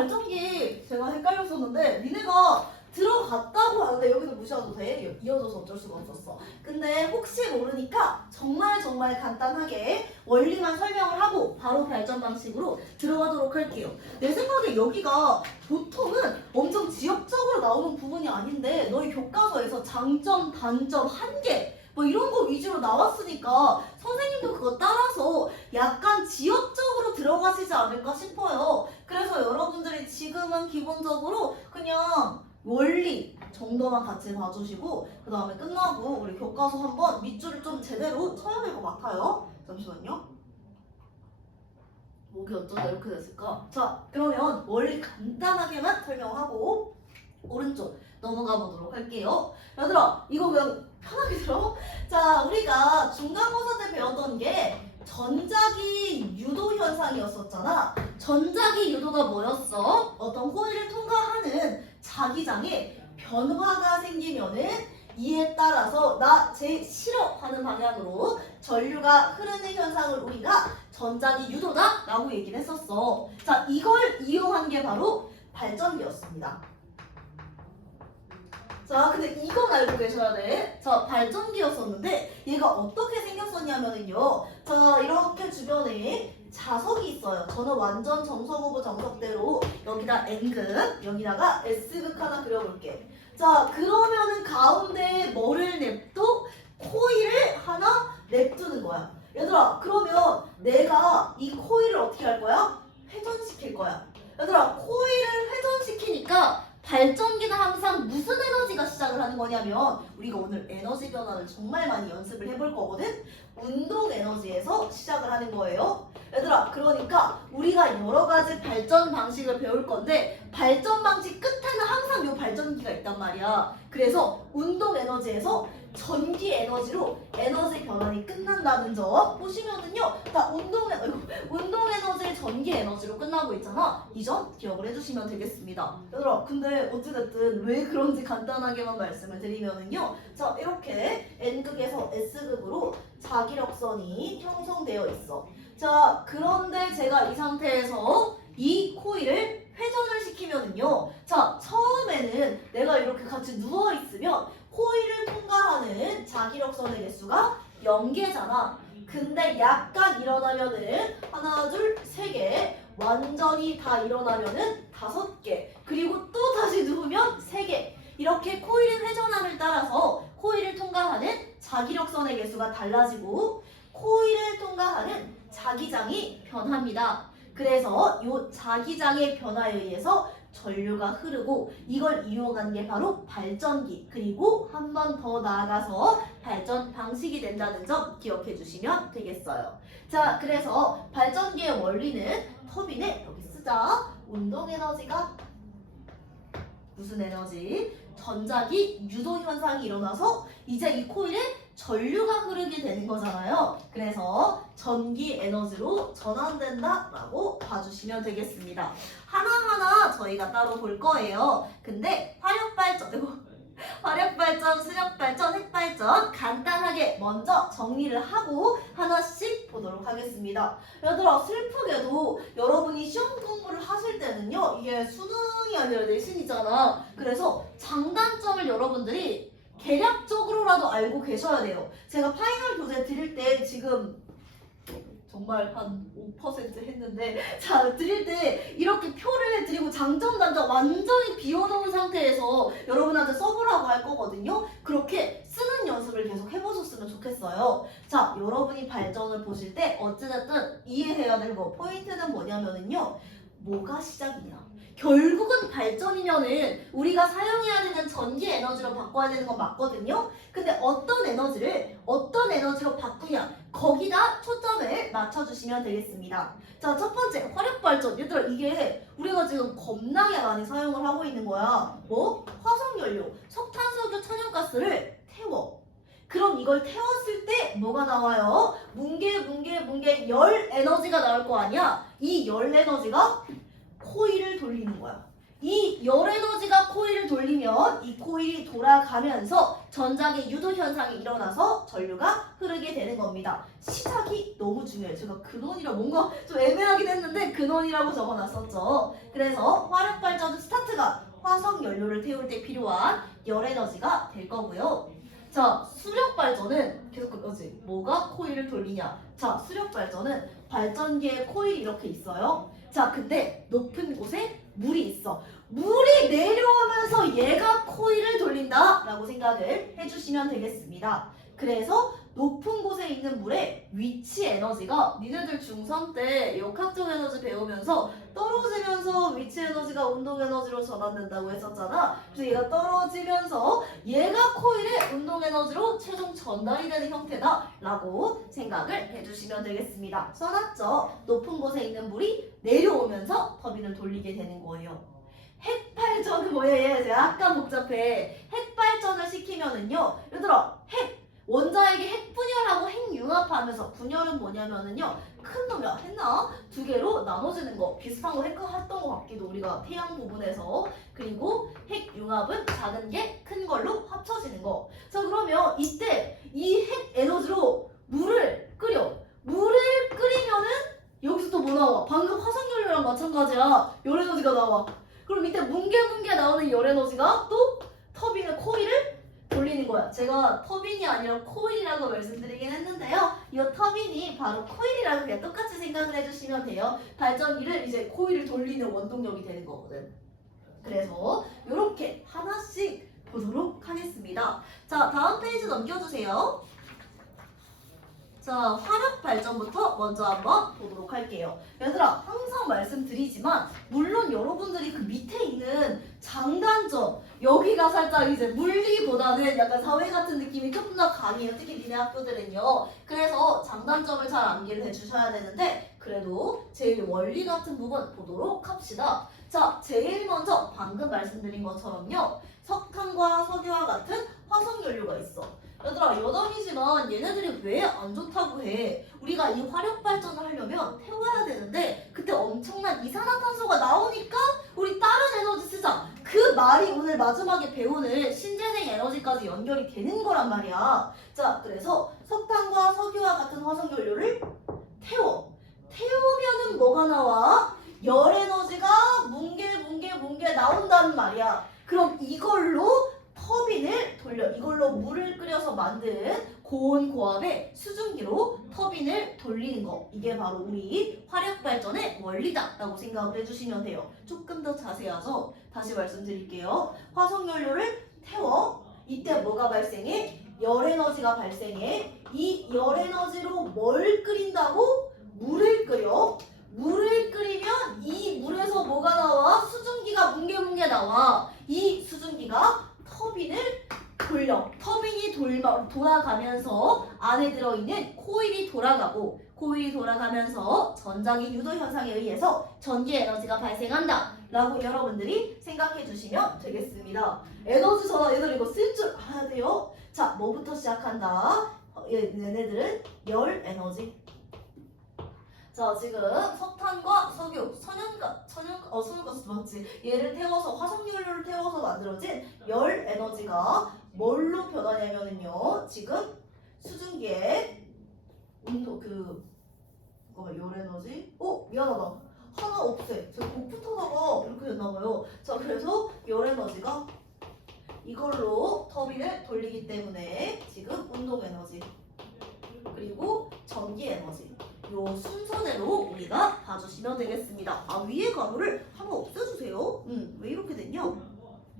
발전기 제가 헷갈렸었는데 니네가 들어갔다고 하는데 여기서 무시해도 돼. 이어져서 어쩔 수가 없었어. 근데 혹시 모르니까 정말 간단하게 원리만 설명을 하고 바로 발전 방식으로 들어가도록 할게요. 내 생각에 여기가 보통은 엄청 지역적으로 나오는 부분이 아닌데 너희 교과서에서 장점, 단점, 한계 뭐 이런 거 위주로 나왔으니까 선생님도 그거 따라서 약간 지역적으로 들어가시지 않을까 싶어요. 그래서 여러분들이 지금은 기본적으로 그냥 원리 정도만 같이 봐주시고 그 다음에 끝나고 우리 교과서 한번 밑줄을 좀 제대로 쳐야 될 것 같아요. 잠시만요. 목이 어쩌다 이렇게 됐을까? 자, 그러면 원리 간단하게만 설명하고 오른쪽 넘어가 보도록 할게요. 얘들아, 이거 그냥 편하게 들어. 자, 우리가 중간고사 때 배웠던 게 전자기 유도 현상이었었잖아. 전자기 유도가 뭐였어? 어떤 코일을 통과하는 자기장에 변화가 생기면은 이에 따라서 나 제일 싫어하는 방향으로 전류가 흐르는 현상을 우리가 전자기 유도다 라고 얘기를 했었어. 자, 이걸 이용한 게 바로 발전기였습니다. 자, 근데 이건 알고 계셔야 돼. 자, 발전기였었는데 얘가 어떻게 생겼었냐면은요. 자, 이렇게 주변에 자석이 있어요. 저는 완전 정석오브 정석대로 여기다 N극, 여기다가 S극 하나 그려볼게. 자, 그러면은 가운데에 뭐를 냅둬? 코일을 하나 냅두는 거야. 얘들아, 그러면 내가 이 코일을 어떻게 할 거야? 회전시킬 거야. 얘들아, 코일을 회전시키니까 발전기는 항상 무슨 에너지가 시작을 하는 거냐면 우리가 오늘 에너지 변화를 정말 많이 연습을 해볼 거거든? 운동 에너지에서 시작을 하는 거예요. 얘들아, 그러니까 우리가 여러 가지 발전 방식을 배울 건데 발전 방식 끝에는 항상 요 발전기가 있단 말이야. 그래서 운동 에너지에서 전기 에너지로 에너지 변환이 끝난다는 점 보시면은요, 다 운동 에너지의 전기 에너지로 끝나고 있잖아. 이 점 기억을 해주시면 되겠습니다. 얘들아, 근데 어찌됐든 왜 그런지 간단하게만 말씀을 드리면은요, 자, 이렇게 N극에서 S극으로 자기력선이 형성되어 있어. 자, 그런데 제가 이 상태에서 이 코일을 회전을 시키면은요, 자, 처음에는 내가 이렇게 같이 누워있으면 코일을 통과하는 자기력선의 개수가 0개잖아. 근데 약간 일어나면은 하나, 둘, 세 개, 완전히 다 일어나면은 5개, 그리고 또 다시 누우면 3개. 이렇게 코일의 회전함을 따라서 코일을 통과하는 자기력선의 개수가 달라지고 코일을 통과하는 자기장이 변합니다. 그래서 이 자기장의 변화에 의해서 전류가 흐르고 이걸 이용한 게 바로 발전기, 그리고 한 번 더 나아가서 발전 방식이 된다는 점 기억해 주시면 되겠어요. 자, 그래서 발전기의 원리는 터빈에 여기 쓰자. 운동 에너지가 무슨 에너지? 전자기 유도 현상이 일어나서 이제 이 코일에 전류가 흐르게 되는 거잖아요. 그래서 전기 에너지로 전환된다 라고 봐주시면 되겠습니다. 하나하나 저희가 따로 볼 거예요. 근데 화력발전, 수력발전, 핵발전 간단하게 먼저 정리를 하고 하나씩 보도록 하겠습니다. 얘들아, 슬프게도 여러분이 시험 공부를 하실 때는요, 이게 수능이 아니라 내신이잖아. 그래서 장단점을 여러분들이 대략적으로라도 알고 계셔야 돼요. 제가 파이널 교재 드릴 때 지금 정말 한 5% 했는데, 자, 드릴 때 이렇게 표를 드리고 장점 단점 완전히 비워놓은 상태에서 여러분한테 써보라고 할 거거든요. 그렇게 쓰는 연습을 계속 해보셨으면 좋겠어요. 자, 여러분이 발전을 보실 때 어찌됐든 이해해야 될 거 포인트는 뭐냐면은요, 뭐가 시작이냐, 결국은 발전이면은 우리가 사용해야 되는 전기 에너지로 바꿔야 되는 건 맞거든요. 근데 어떤 에너지로 바꾸냐, 거기다 초점을 맞춰주시면 되겠습니다. 자, 첫 번째 화력발전. 얘들아, 이게 우리가 지금 겁나게 많이 사용을 하고 있는 거야. 뭐? 화석연료, 석탄석유, 천연가스를 태워. 그럼 이걸 태웠을 때 뭐가 나와요? 뭉게 열 에너지가 나올 거 아니야? 이 열 에너지가 코일을 돌리는 거야. 이 열 에너지가 코일을 돌리면 이 코일이 돌아가면서 전장의 유도 현상이 일어나서 전류가 흐르게 되는 겁니다. 시작이 너무 중요해요. 제가 근원이라 뭔가 좀 애매하긴 했는데 근원이라고 적어놨었죠. 그래서 화력 발전 스타트가 화석 연료를 태울 때 필요한 열 에너지가 될 거고요. 자, 수력 발전은 계속 그거지. 뭐가 코일을 돌리냐? 자, 수력 발전은 발전기에 코일이 이렇게 있어요. 자, 근데 높은 곳에 물이 있어. 물이 내려오면서 얘가 코일을 돌린다라고 생각을 해주시면 되겠습니다. 그래서 높은 곳에 있는 물의 위치 에너지가 니네들 중3 때 역학적 에너지 배우면서 떨어지면서 위치 에너지가 운동 에너지로 전환된다고 했었잖아. 그래서 얘가 떨어지면서 얘가 코일의 운동 에너지로 최종 전달이 되는 형태다라고 생각을 해주시면 되겠습니다. 써놨죠? 높은 곳에 있는 물이 내려오면서 터빈을 돌리게 되는 거예요. 핵발전은 뭐예요? 제가 약간 복잡해. 핵발전을 시키면은요, 얘들아, 원자에게 핵분열하고 핵융합하면서, 분열은 뭐냐면은요, 큰 놈이 했나? 두 개로 나눠지는 거. 비슷한 거 했던 것 같기도, 우리가 태양 부분에서. 그리고 핵융합은 작은 게 큰 걸로 합쳐지는 거. 자, 그러면 이때 이 핵 에너지로 물을 끓여. 물을 끓이면은 여기서 또 뭐 나와? 방금 화석연료랑 마찬가지야. 열 에너지가 나와. 그럼 이때 뭉게뭉게 나오는 열 에너지가 또 터빈의 코일을 돌리는 거야. 제가 터빈이 아니라 코일이라고 말씀드리긴 했는데요. 이 터빈이 바로 코일이라고 그냥 똑같이 생각을 해주시면 돼요. 발전기를 이제 코일을 돌리는 원동력이 되는 거거든. 그래서 이렇게 하나씩 보도록 하겠습니다. 자, 다음 페이지 넘겨주세요. 자, 화력 발전부터 먼저 한번 보도록 할게요. 얘들아, 항상 말씀드리지만 물론 여러분들이 그 밑에 있는 장단점, 여기가 살짝 이제 물리보다는 약간 사회 같은 느낌이 조금 더 강해요. 특히 니네 학교들은요. 그래서 장단점을 잘 암기를 해주셔야 되는데 그래도 제일 원리 같은 부분 보도록 합시다. 자, 제일 먼저 방금 말씀드린 것처럼요. 석탄과 석유와 같은 화석연료가 있어. 얘들아, 여담이지만 얘네들이 왜 안 좋다고 해? 우리가 이 화력 발전을 하려면 태워야 되는데 그때 엄청난 이산화탄소가 나오니까 우리 다른 에너지 쓰자. 그 말이 오늘 마지막에 배우는 신재생 에너지까지 연결이 되는 거란 말이야. 자, 그래서 석탄과 석유와 같은 화석연료를 태우면은 뭐가 나와? 열 에너지가 뭉게 나온다는 말이야. 그럼 이걸로 터빈을 돌려. 이걸로 물을 끓여서 만든 고온 고압의 수증기로 터빈을 돌리는 거. 이게 바로 우리 화력 발전의 원리다라고 생각을 해주시면 돼요. 조금 더 자세하죠? 다시 말씀드릴게요. 화석연료를 태워. 이때 뭐가 발생해? 열 에너지가 발생해. 이 열 에너지로 뭘 끓인다고? 물을 끓여. 물을 끓이면 이 물에서 뭐가 나와? 수증기가 뭉게 나와. 이 수증기가 터빈을 돌려. 터빈이 돌아가면서 안에 들어있는 코일이 돌아가고, 코일이 돌아가면서 전장의 유도 현상에 의해서 전기 에너지가 발생한다 라고 여러분들이 생각해 주시면 되겠습니다. 에너지 전환, 얘들 이거 쓸 줄 알아야 돼요. 자, 뭐부터 시작한다? 얘네들은 열 에너지. 자, 지금 석탄과 석유, 천연가스 맞지? 얘를 태워서, 화석연료를 태워서 만들어진 열 에너지가 뭘로 변하냐면은요, 지금 수증기에 열 에너지? 미안하다. 하나 없애. 제가 복붙하다가 이렇게 됐나봐요. 자, 그래서 열 에너지가 이걸로 터빈을 돌리기 때문에 지금 운동 에너지, 그리고 전기 에너지. 요 순서대로 우리가 봐주시면 되겠습니다. 아, 위에 가로를 하나 없애주세요. 왜 이렇게 됐냐?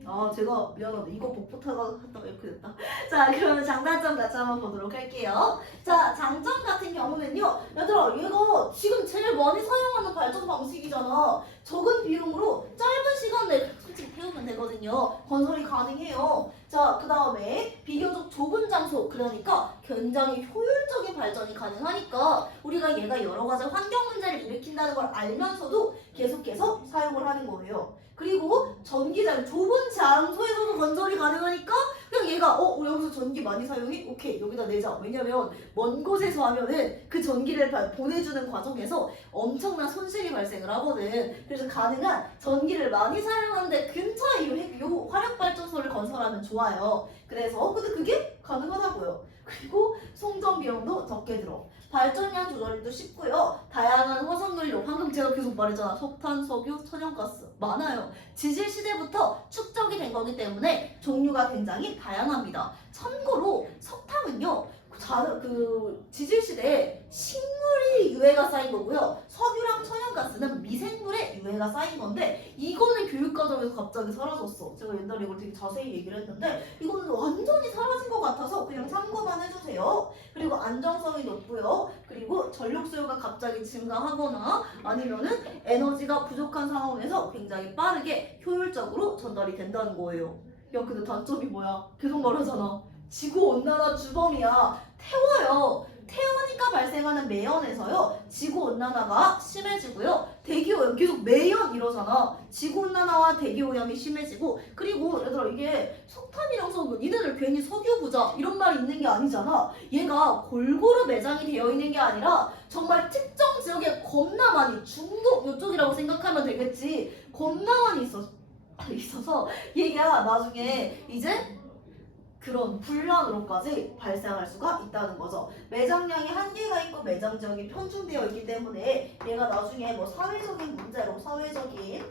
아, 제가 미안하다. 이거 복붙하다가 이렇게 됐다. 자, 그러면 장단점 같이 한번 보도록 할게요. 자, 장점 같은 경우는요. 얘들아, 얘가 지금 제일 많이 사용하는 발전 방식이잖아. 적은 비용으로 짧은 시간 내에 솔직히 태우면 되거든요. 건설이 가능해요. 자, 그 다음에 비교적 좁은 장소, 그러니까 굉장히 효율적인 발전이 가능하니까 우리가 얘가 여러 가지 환경 문제를 일으킨다는 걸 알면서도 계속해서 사용을 하는 거예요. 그리고 전기장, 좁은 장소에서도 건설이 가능하니까 그냥 분명 얘가 우리 여기서 전기 많이 사용해? 오케이 여기다 내자. 왜냐면 먼 곳에서 하면은 그 전기를 보내주는 과정에서 엄청난 손실이 발생을 하거든. 그래서 가능한 전기를 많이 사용하는데 근처에 요 화력발전소를 건설하면 좋아요. 그래서 근데 그게 가능하다고요. 그리고 송전 비용도 적게 들어. 발전량 조절도 쉽고요. 다양한 화석연료, 방금 제가 계속 말했잖아. 석탄, 석유, 천연가스 많아요. 지질 시대부터 축적이 된 거기 때문에 종류가 굉장히 다양합니다. 참고로 석탄은요, 지질 시대에 식물이 유해가 쌓인 거고요. 석유랑 천연가스는 미생물의 유해가 쌓인 건데 이거는 교육과정에서 갑자기 사라졌어. 제가 옛날에 이걸 되게 자세히 얘기를 했는데 이거는 완전히 사라진 것 같아서 그냥 참고만 해주세요. 그리고 안정성이 높고요. 그리고 전력 수요가 갑자기 증가하거나 아니면은 에너지가 부족한 상황에서 굉장히 빠르게 효율적으로 전달이 된다는 거예요. 야 근데 단점이 뭐야? 계속 말하잖아. 지구온난화 주범이야. 태워요. 태우니까 발생하는 매연에서요. 지구온난화가 심해지고요. 대기오염 계속 매연 이러잖아. 지구온난화와 대기오염이 심해지고 그리고 얘들아 이게 석탄이랑 석유 니네들 괜히 석유 부자 이런 말이 있는 게 아니잖아. 얘가 골고루 매장이 되어 있는 게 아니라 정말 특정 지역에 겁나 많이 중동 이쪽이라고 생각하면 되겠지. 겁나 많이 있어서 얘가 나중에 이제 그런 분란으로까지 발생할 수가 있다는 거죠. 매장량이 한계가 있고 매장 지역이 편중되어 있기 때문에 얘가 나중에 뭐 사회적인 문제로 사회적인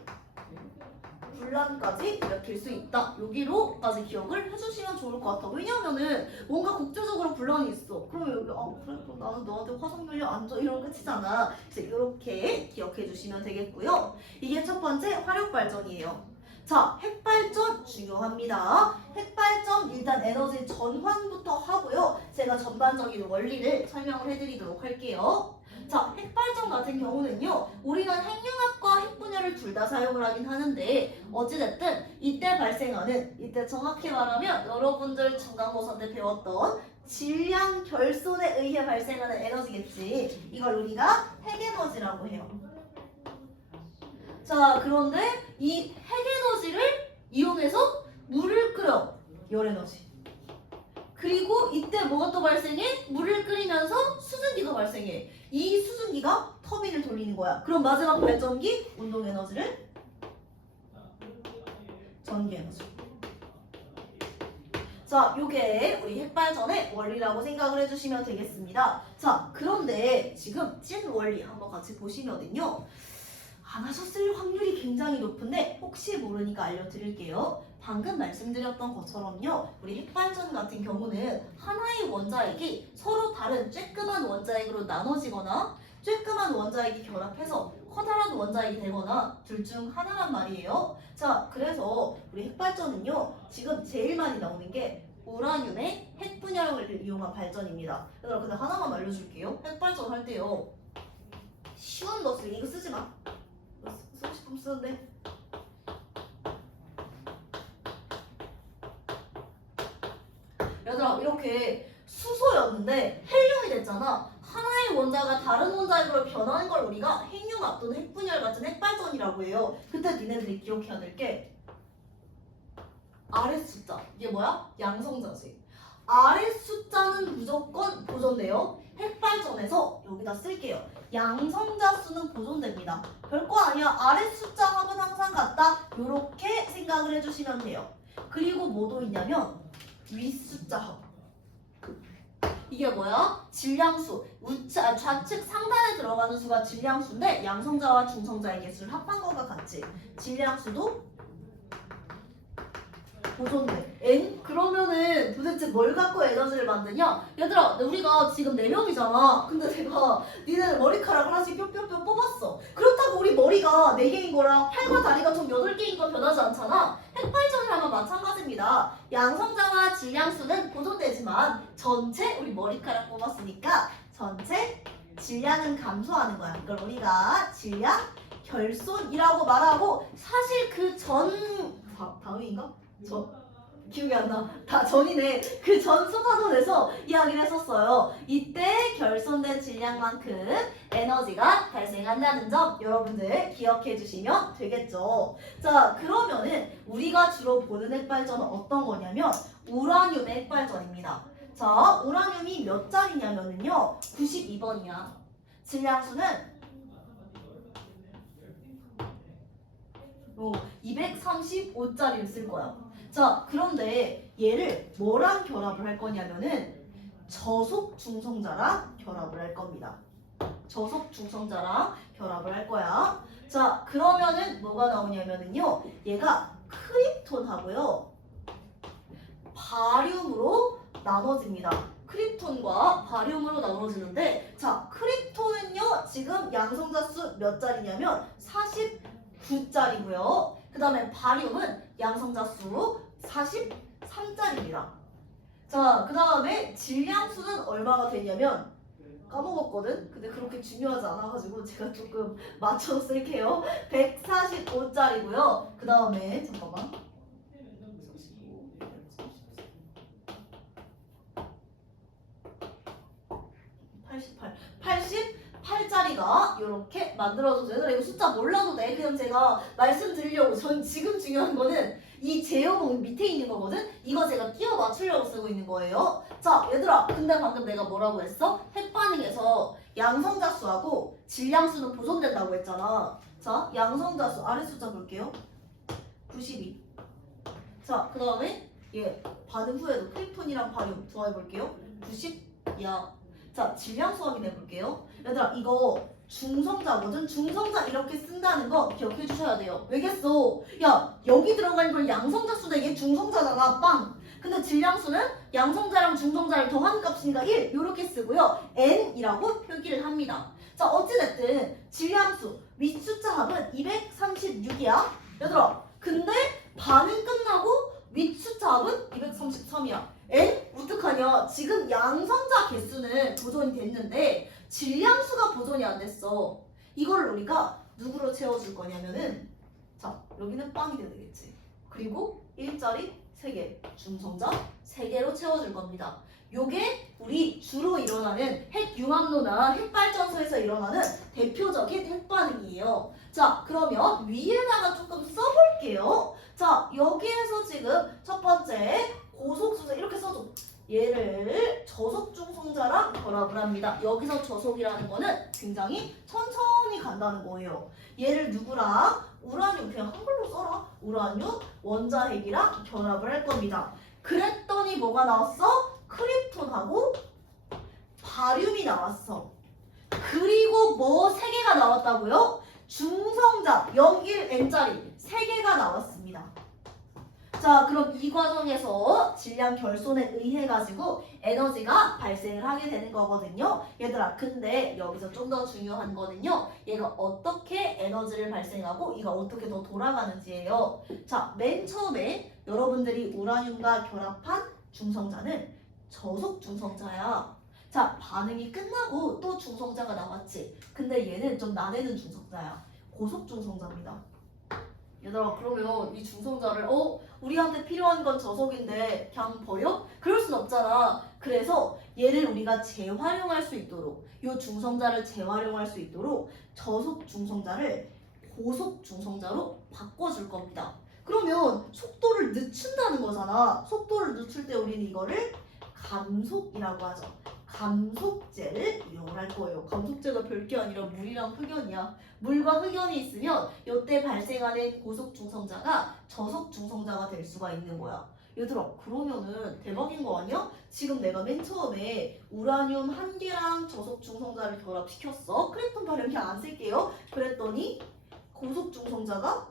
분란까지 일으킬 수 있다. 여기로까지 기억을 해주시면 좋을 것 같아. 왜냐하면은 뭔가 국제적으로 분란이 있어. 그러면 여기 그래 그럼 나는 너한테 화석연료 안 줘 이러면 끝이잖아. 그래서 이렇게 기억해 주시면 되겠고요. 이게 첫 번째 화력발전이에요. 자, 핵발전 중요합니다. 핵발전 일단 에너지 전환부터 하고요. 제가 전반적인 원리를 설명을 해드리도록 할게요. 자, 핵발전 같은 경우는요. 우리는 핵융합과 핵분열을 둘 다 사용을 하긴 하는데 어찌됐든 이때 정확히 말하면 여러분들 중간고사 때 배웠던 질량 결손에 의해 발생하는 에너지겠지. 이걸 우리가 핵에너지라고 해요. 자, 그런데 이 핵에너지를 이용해서 물을 끓여. 열에너지. 그리고 이때 뭐가 또 발생해? 물을 끓이면서 수증기가 발생해. 이 수증기가 터빈을 돌리는 거야. 그럼 마지막 발전기 운동에너지를 전기에너지. 자, 요게 우리 핵발전의 원리라고 생각을 해주시면 되겠습니다. 자, 그런데 지금 찐 원리 한번 같이 보시면은요. 안 하셨을 확률이 굉장히 높은데 혹시 모르니까 알려드릴게요. 방금 말씀드렸던 것처럼요. 우리 핵발전 같은 경우는 하나의 원자핵이 서로 다른 쬐끄만 원자핵으로 나눠지거나 쬐끄만 원자핵이 결합해서 커다란 원자핵이 되거나 둘 중 하나란 말이에요. 자, 그래서 우리 핵발전은요. 지금 제일 많이 나오는 게 우라늄의 핵분열을 이용한 발전입니다. 얘들아 근데 하나만 알려줄게요. 핵발전 할 때요. 쉬운 거 쓰기 이거 쓰지 마. 쓰고 싶으면 쓰는데 얘들아 이렇게 수소였는데 헬륨이 됐잖아. 하나의 원자가 다른 원자핵으로 변하는 걸 우리가 핵융합 또는 핵분열 같은 핵발전이라고 해요. 그때 니네들이 기억해야 될 게 아래 숫자 이게 뭐야? 양성자지. 아래 숫자는 무조건 보존돼요. 핵발전에서 여기다 쓸게요. 양성자 수는 보존됩니다. 별거 아니야. 아래 숫자 합은 항상 같다. 이렇게 생각을 해주시면 돼요. 그리고 뭐도 있냐면 윗숫자 합. 이게 뭐야? 질량수. 좌측 상단에 들어가는 수가 질량수인데 양성자와 중성자의 개수를 합한 거가 같지. 질량수도 보존돼. 그러면은 도대체 뭘 갖고 에너지를 만드냐? 얘들아 우리가 지금 4명이잖아. 근데 내가 니네 머리카락 하나씩 뿅뿅뿅 뽑았어. 그렇다고 우리 머리가 4개인 거랑 팔과 다리가 총 8개인 건 변하지 않잖아. 핵발전을 하면 마찬가지입니다. 양성자와 질량수는 보존되지만 전체 우리 머리카락 뽑았으니까 전체 질량은 감소하는 거야. 이걸 우리가 질량 결손이라고 말하고 사실 그 다음인가? 기억이 안 나. 다 전이네. 그 전 수화론에서 이야기를 했었어요. 이때 결손된 질량만큼 에너지가 발생한다는 점 여러분들 기억해 주시면 되겠죠. 자, 그러면은 우리가 주로 보는 핵발전은 어떤 거냐면 우라늄의 핵발전입니다. 자, 우라늄이 몇 짜리냐면요. 92번이야. 질량수는 235짜리를 쓸 거야. 자, 그런데 얘를 뭐랑 결합을 할 거냐면은 저속 중성자랑 결합을 할 겁니다. 저속 중성자랑 결합을 할 거야. 자, 그러면은 뭐가 나오냐면은요. 얘가 크립톤하고요. 바륨으로 나눠집니다. 크립톤과 바륨으로 나눠지는데, 자, 크립톤은요 지금 양성자수 몇 짜리냐면 49짜리고요. 그 다음에 바륨은 양성자수 43짜리입니다. 자, 그 다음에 질량수는 얼마가 되냐면 까먹었거든? 근데 그렇게 중요하지 않아가지고 제가 조금 맞춰서 쓸게요. 145짜리고요. 그 다음에 잠깐만. 88짜리가 이렇게 만들어져서 얘들아 이거 숫자 몰라도 돼. 그냥 제가 말씀드리려고. 전 지금 중요한 거는 이 제어봉 밑에 있는 거거든. 이거 제가 끼워 맞추려고 쓰고 있는 거예요. 자, 얘들아 근데 방금 내가 뭐라고 했어? 핵반응에서 양성자수하고 질량수는 보존된다고 했잖아. 자, 양성자수 아래 숫자 볼게요. 92. 자, 그 다음에 얘 반응 후에도 크립톤이랑 바륨 더해볼게요. 90이야. 자, 질량수 확인해 볼게요. 얘들아 이거 중성자거든? 중성자 이렇게 쓴다는 거 기억해 주셔야 돼요. 왜겠어? 야, 여기 들어가 있는 걸 양성자수다. 얘 중성자잖아. 빵! 근데 질량수는 양성자랑 중성자를 더한 값이니까 1 이렇게 쓰고요. n이라고 표기를 합니다. 자, 어찌됐든 질량수 윗숫자 합은 236이야. 얘들아 근데 반응 끝나고 윗숫자 합은 233이야. 에? 어떡하냐? 지금 양성자 개수는 보존이 됐는데 질량수가 보존이 안 됐어. 이걸 우리가 누구로 채워줄 거냐면은 자, 여기는 빵이 돼야 되겠지. 그리고 1짜리 3개, 중성자 3개로 채워줄 겁니다. 요게 우리 주로 일어나는 핵융합로나 핵발전소에서 일어나는 대표적인 핵반응이에요. 자, 그러면 위에다가 조금 써볼게요. 자, 여기에서 지금 첫 번째 고속수소 이렇게 써줘. 얘를 저속중성자랑 결합을 합니다. 여기서 저속이라는 거는 굉장히 천천히 간다는 거예요. 얘를 누구랑? 우라늄, 그냥 한글로 써라. 우라늄 원자핵이랑 결합을 할 겁니다. 그랬더니 뭐가 나왔어? 크립톤하고 바륨이 나왔어. 그리고 뭐 3개가 나왔다고요? 중성자 0,1N짜리 3개가 나왔습니다. 자, 그럼 이 과정에서 질량 결손에 의해 가지고 에너지가 발생을 하게 되는 거거든요. 얘들아 근데 여기서 좀 더 중요한 거는요. 얘가 어떻게 에너지를 발생하고 이가 어떻게 더 돌아가는지예요. 자, 맨 처음에 여러분들이 우라늄과 결합한 중성자는 저속 중성자야. 자, 반응이 끝나고 또 중성자가 나왔지. 근데 얘는 좀 나대는 중성자야. 고속 중성자입니다. 얘들아 그러면 이 중성자를 우리한테 필요한 건 저속인데 그냥 버려? 그럴 순 없잖아. 그래서 얘를 우리가 재활용할 수 있도록 이 중성자를 재활용할 수 있도록 저속 중성자를 고속 중성자로 바꿔줄 겁니다. 그러면 속도를 늦춘다는 거잖아. 속도를 늦출 때 우리는 이거를 감속이라고 하죠. 감속제를 이용을 할 거예요. 감속제가 별게 아니라 물이랑 흑연이야. 물과 흑연이 있으면 이때 발생하는 고속 중성자가 저속 중성자가 될 수가 있는 거야. 얘들아 그러면은 대박인 거 아니야? 지금 내가 맨 처음에 우라늄 1개랑 저속 중성자를 결합시켰어. 크립톤 발음 그냥 안 쓸게요. 그랬더니 고속 중성자가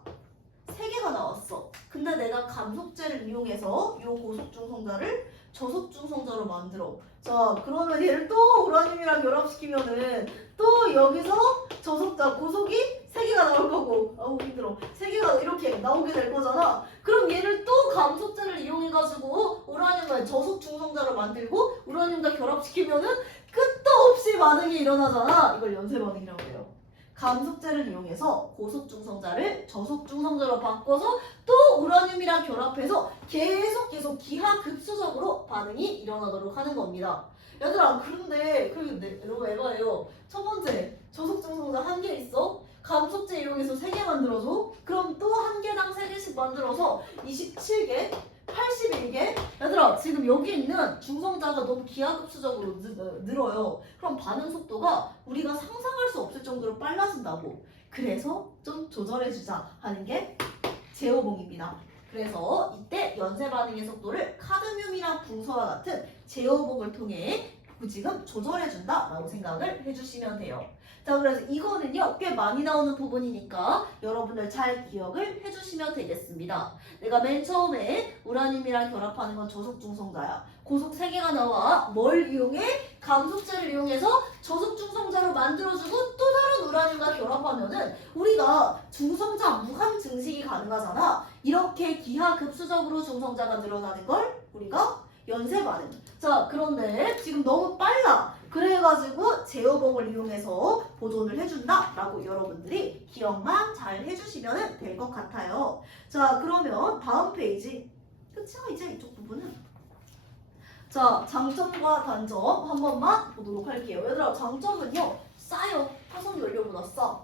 3개가 나왔어. 근데 내가 감속제를 이용해서 이 고속 중성자를 저속 중성자로 만들어. 자, 그러면 얘를 또 우라늄이랑 결합시키면은 또 여기서 저속자, 고속이 3개가 나올 거고, 아우 힘들어. 3개가 이렇게 나오게 될 거잖아. 그럼 얘를 또 감속제를 이용해가지고 우라늄을 저속 중성자로 만들고 우라늄과 결합시키면은 끝도 없이 반응이 일어나잖아. 이걸 연쇄 반응이라고 해요. 감속제를 이용해서 고속 중성자를 저속 중성자로 바꿔서 또 우라늄이랑 결합해서 계속 기하급수적으로 반응이 일어나도록 하는 겁니다. 얘들아, 그런데 너무 에바예요. 첫 번째, 저속중성자 1개 있어? 감속제 이용해서 3개 만들어줘? 그럼 또 1개당 3개씩 만들어서 27개, 81개? 얘들아, 지금 여기 있는 중성자가 너무 기하급수적으로 늘어요. 그럼 반응 속도가 우리가 상상할 수 없을 정도로 빨라진다고. 그래서 좀 조절해주자 하는 게 제어봉입니다. 그래서 이때 연쇄 반응의 속도를 카드뮴이나 붕서와 같은 제어봉을 통해 지금 조절해준다라고 생각을 해주시면 돼요. 자, 그래서 이거는요 꽤 많이 나오는 부분이니까 여러분들 잘 기억을 해주시면 되겠습니다. 내가 맨 처음에 우라늄이랑 결합하는 건 저속중성자야. 고속 3개가 나와. 뭘 이용해? 감속제를 이용해서 저속중성자로 만들어주고 또 다른 우라늄과 결합하면은 우리가 중성자 무한 증식이 가능하잖아. 이렇게 기하급수적으로 중성자가 늘어나는 걸 우리가 연쇄 반응. 자, 그런데 지금 너무 빨라. 그래가지고 제어봉을 이용해서 보존을 해준다라고 여러분들이 기억만 잘 해주시면 될 것 같아요. 자, 그러면 다음 페이지. 끝이야 이제 이쪽 부분은. 자, 장점과 단점 한 번만 보도록 할게요. 얘들아, 장점은요 싸요. 화석 연료보다 싸.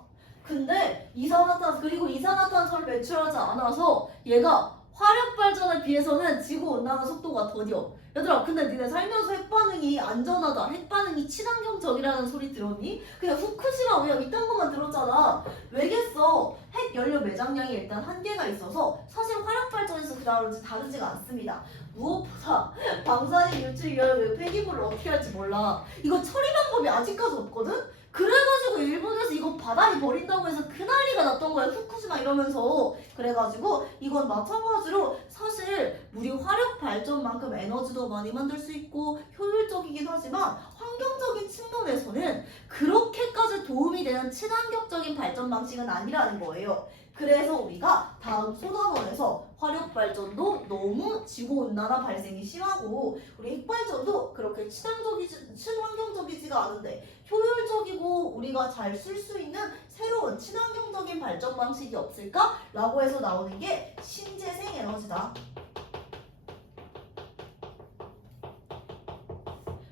근데 이산화탄소를 배출하지 않아서 얘가 화력 발전에 비해서는 지구 온난화 속도가 더뎌. 얘들아, 근데 니네 살면서 핵반응이 안전하다, 핵반응이 친환경적이라는 소리 들었니? 그냥 후쿠시마 오염 이딴 것만 들었잖아. 왜겠어? 핵 연료 매장량이 일단 한계가 있어서 사실 화력 발전에서 그다음에 다르지가 않습니다. 무엇보다 방사능 유출 위험에 폐기물을 어떻게 할지 몰라. 이거 처리 방법이 아직까지 없거든? 그래가지고 일본에서 이거 바다에 버린다고 해서 그 난리가 났던 거야. 후쿠시마 이러면서. 그래가지고 이건 마찬가지로 사실 우리 화력 발전만큼 에너지도 많이 만들 수 있고 효율적이긴 하지만 환경적인 측면에서는 그렇게까지 도움이 되는 친환경적인 발전 방식은 아니라는 거예요. 그래서 우리가 다음 소단원에서 화력발전도 너무 지구온난화 발생이 심하고 우리 핵발전도 그렇게 친환경적이지가 않은데 효율적이고 우리가 잘 쓸 수 있는 새로운 친환경적인 발전 방식이 없을까? 라고 해서 나오는 게 신재생 에너지다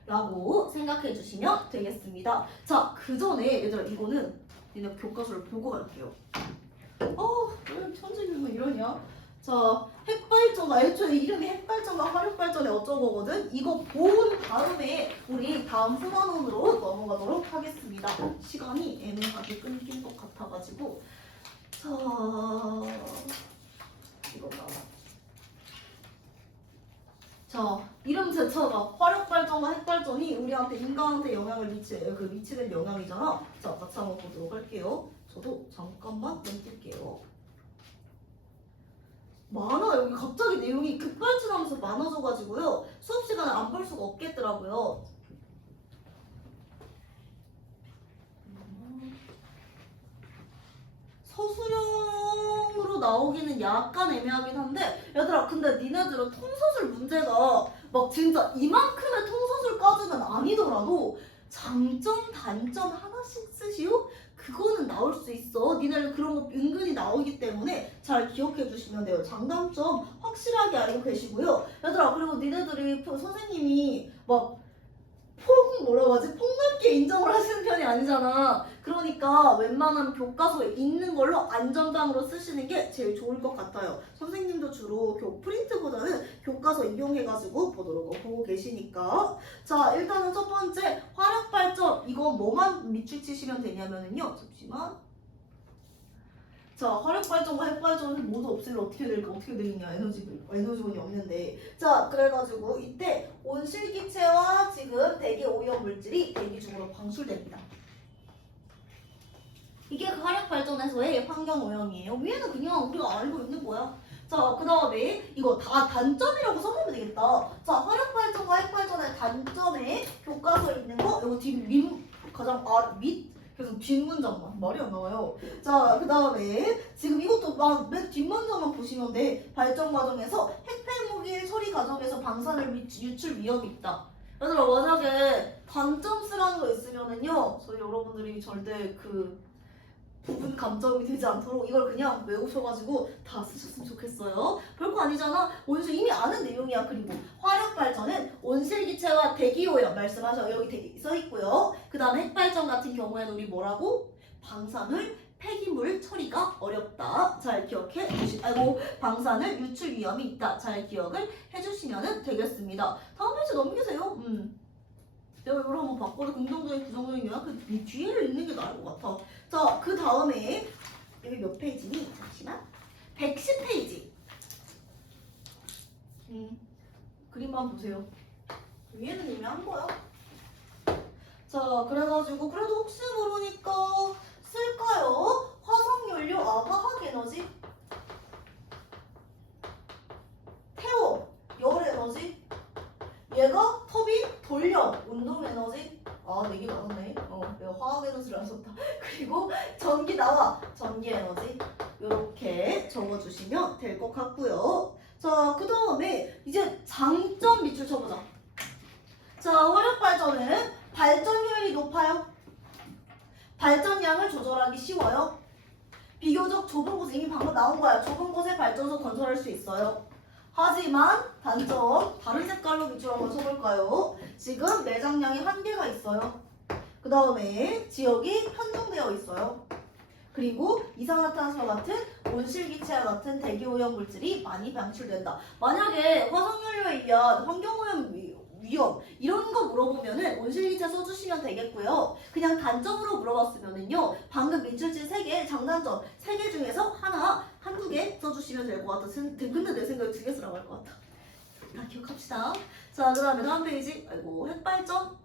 라고 생각해 주시면 되겠습니다. 자, 그 전에 얘들아 이거는 니네 교과서를 보고 갈게요. 왜 편집이면 이러냐? 자, 핵발전가 애초에 이름이 핵발전과 화력발전의 어쩌고거든? 이거 본 다음에 우리 다음 소단원으로 넘어가도록 하겠습니다. 시간이 애매하게 끊긴 것 같아가지고 자, 이거 나와. 자, 이름 제쳐가 화력발전과 핵발전이 우리한테 인간한테 영향을 미치는 영향이잖아. 자, 같이 한번 보도록 할게요. 저도 잠깐만 넘길게요. 많아. 여기 갑자기 내용이 급발진하면서 많아져가지고요. 수업 시간에 안 볼 수가 없겠더라고요. 서술형으로 나오기는 약간 애매하긴 한데 얘들아, 근데 니네들은 통서술 문제가 막 진짜 이만큼의 통서술까지는 아니더라도 장점, 단점 하나씩 쓰시오? 그거는 나올 수 있어. 니네는 그런 거 은근히 나오기 때문에 잘 기억해 주시면 돼요. 장단점 확실하게 알고 계시고요. 얘들아, 그리고 니네들이 선생님이 막 뭐라고 하지? 폭넓게 인정을 하시는 편이 아니잖아. 그러니까 웬만하면 교과서에 있는 걸로 안전방으로 쓰시는 게 제일 좋을 것 같아요. 선생님도 주로 프린트보다는 교과서 이용해가지고 보고 계시니까. 자, 일단은 첫 번째 화력발전. 이거 뭐만 밑줄 치시면 되냐면요. 잠시만. 자, 화력발전과 핵발전을 모두 없애면 어떻게 되겠냐. 에너지원이 없는데. 자, 그래가지고 이때 온실기체와 지금 대기 오염 물질이 대기 중으로 방출됩니다. 이게 그 화력발전에서의 환경 오염이에요. 위에는 그냥 우리가 알고 있는 거야. 자, 그 다음에 이거 다 단점이라고 써놓으면 되겠다. 자, 화력발전과 핵발전의 단점에 교과서에 있는 거, 이거 가장 밑 그래서 뒷문장만 말이 안 나와요. 자, 그 다음에 지금 이것도 맨 뒷문장만 보시면 돼. 발전 과정에서 핵폐무기 처리 과정에서 방사능 유출 위험이 있다. 얘들아, 만약에 단점 쓰라는 거 있으면은요, 저희 여러분들이 절대 부분 감점이 되지 않도록 이걸 그냥 외우셔가지고 다 쓰셨으면 좋겠어요. 별거 아니잖아. 원수 이미 아는 내용이야. 그리고 화력 발전은 온실기체와 대기오염 말씀하셔. 여기 써있고요. 그 다음에 핵발전 같은 경우에는 우리 뭐라고? 방사물 폐기물 처리가 어렵다. 잘 기억해 주시. 방사능 유출 위험이 있다. 잘 기억을 해주시면 되겠습니다. 다음 페이지 넘기세요. 내가 이걸 한번 바꿔도 긍정적인 부정적인 영향 그 뒤에를 읽는 게 나을 것 같아. 자, 그 다음에 여기 몇 페이지니? 잠시만. 110페이지. 그림만 보세요. 위에는 이미 한 거야. 자, 그래가지고 그래도 혹시 모르니까 쓸까요? 화석연료, 화학에너지, 태워, 열에너지, 얘가 터빈, 돌려, 운동에너지. 내기 많았네. 내가 화학에너지를 안 썼다. 그리고 전기 나와, 전기에너지. 이렇게 적어주시면 될 것 같고요. 자, 그 다음에 이제 장점 밑줄 쳐보자. 자, 화력발전은 발전 효율이 높아요. 발전량을 조절하기 쉬워요. 비교적 좁은 곳에 이미 방금 나온 거야. 좁은 곳에 발전소 건설할 수 있어요. 하지만 단점, 다른 색깔로 밑줄 한번 쳐볼까요? 지금 매장량이 한계가 있어요. 그 다음에 지역이 편중되어 있어요. 그리고 이산화탄소 같은 온실기체와 같은 대기오염 물질이 많이 방출된다. 만약에 화석연료에 의한 환경오염 위험 이런 거 물어보면은 온실기체 써주시면 되겠고요. 그냥 단점으로 물어봤으면은요. 방금 밑줄친 3개 장단점 3개 중에서 한두 개 써주시면 될 것 같아. 근데 내 생각에 2개 쓰라고 할 것 같아. 다 기억합시다. 자, 그 다음에 다음 페이지. 핵발전.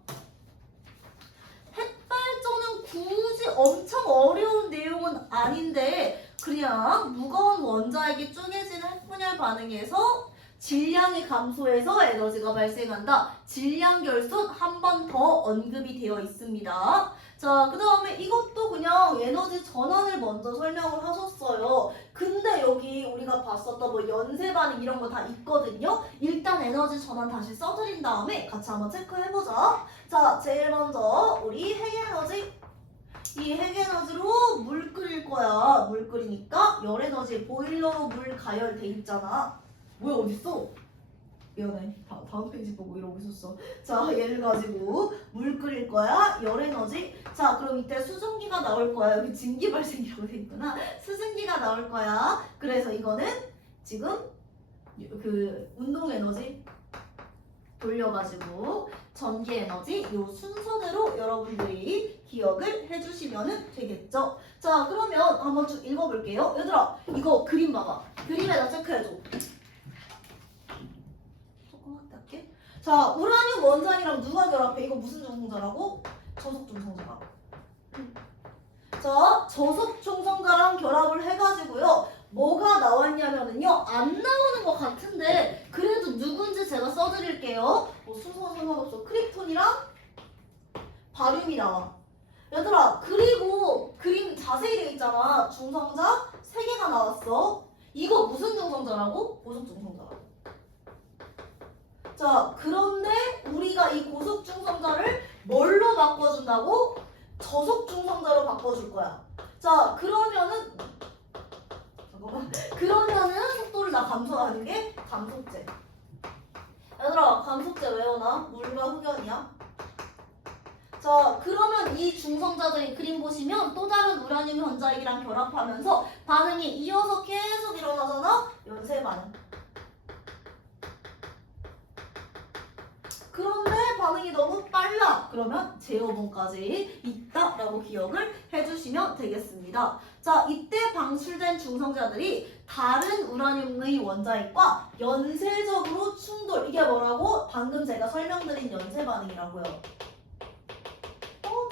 핵발전은 굳이 엄청 어려운 내용은 아닌데 그냥 무거운 원자핵이 쪼개지는 핵분열 반응에서 질량이 감소해서 에너지가 발생한다. 질량 결손 한 번 더 언급이 되어 있습니다. 자, 그 다음에 이것도 그냥 에너지 전환을 먼저 설명을 하셨어요. 근데 여기 우리가 봤었던 뭐 연쇄 반응 이런 거 다 있거든요. 일단 에너지 전환 다시 써드린 다음에 같이 한번 체크해보자. 자, 제일 먼저 우리 핵에너지. 이 핵에너지로 물 끓일 거야. 물 끓이니까 열에너지 보일러로 물 가열돼 있잖아. 뭐야 어딨어? 미안해. 다음 페이지 보고 이러고 있었어. 자, 얘를 가지고 물 끓일 거야. 열에너지. 자, 그럼 이때 수증기가 나올 거야. 여기 증기 발생이라고 돼 있구나. 수증기가 나올 거야. 그래서 이거는 지금 그 운동에너지 돌려가지고 전기에너지 요 순서대로 여러분들이 기억을 해주시면 되겠죠. 자, 그러면 한번 쭉 읽어볼게요. 얘들아, 이거 그림 봐봐. 그림에다 체크해줘. 자, 우라늄 원산이랑 누가 결합해? 이거 무슨 중성자라고? 저속 중성자라고. 자, 저속 중성자랑 결합을 해가지고요. 뭐가 나왔냐면은요. 안 나오는 것 같은데 그래도 누군지 제가 써드릴게요. 순서는 상관없어. 크립톤이랑 바륨이 나와. 얘들아, 그리고 그림 자세히 되어 있잖아. 중성자 3개가 나왔어. 이거 무슨 중성자라고? 고속 중성자라고. 자, 그런데 우리가 이 고속 중성자를 뭘로 바꿔준다고? 저속 중성자로 바꿔줄 거야. 자, 그러면은 속도를 다 감소하는 게 감속제. 얘들아, 감속제 외워놔. 물과 흑연이야. 자, 그러면 이 중성자들이 그림 보시면 또 다른 우라늄 현자액이랑 결합하면서 반응이 이어서 계속 일어나잖아? 연쇄 반응. 그런데 반응이 너무 빨라. 그러면 제어본까지 있다라고 기억을 해주시면 되겠습니다. 자, 이때 방출된 중성자들이 다른 우라늄의 원자핵과 연쇄적으로 충돌. 이게 뭐라고? 방금 제가 설명드린 연쇄 반응이라고요.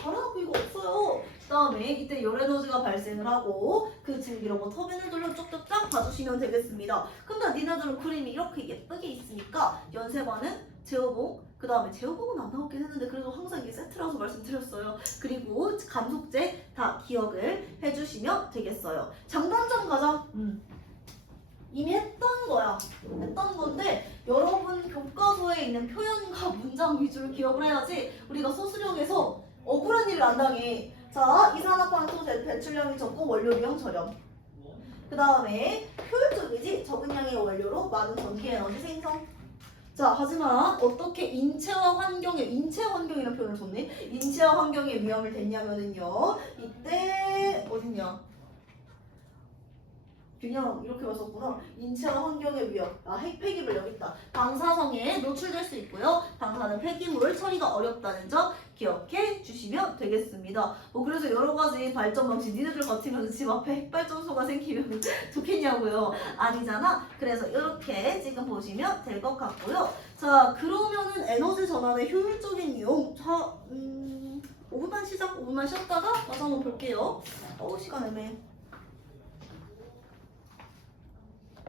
다른 학교 이거 없어요. 그 다음에 이때 열에너지가 발생을 하고 그 증기로 뭐 터빈을 돌려 쭉쭉 쫙 봐주시면 되겠습니다. 근데 니네들은 그림이 이렇게 예쁘게 있으니까 연쇄 반응, 제어봉, 그 다음에 제어봉은 안 나오긴 했는데 그래도 항상 이게 세트라서 말씀드렸어요. 그리고 감속제 다 기억을 해주시면 되겠어요. 장단점 가자. 이미 했던 거야. 했던 건데 여러분 교과서에 있는 표현과 문장 위주로 기억을 해야지 우리가 소수령에서 억울한 일을 안 당해. 자, 이산화탄소 배출량이 적고 원료 비용 저렴. 그 다음에 효율적이지 적은 양의 원료로 많은 전기 에너지 생성. 자, 하지만 어떻게 인체와 환경이라는 표현을 썼네. 인체와 환경에 위험을 댔냐면은요. 이때 어딨냐? 그냥 이렇게만 썼구나. 인체와 환경의 위험. 핵폐기물 여기 있다. 방사성에 노출될 수 있고요. 방사능 폐기물 처리가 어렵다는 점 기억해 주시면 되겠습니다. 그래서 여러 가지 발전 방식 니네들 같으면 집 앞에 핵발전소가 생기면 좋겠냐고요. 아니잖아. 그래서 이렇게 지금 보시면 될 것 같고요. 자, 그러면은 에너지 전환의 효율적인 이용. 자, 5분만 쉬었다가 와서 한번 볼게요. 시간 애매해.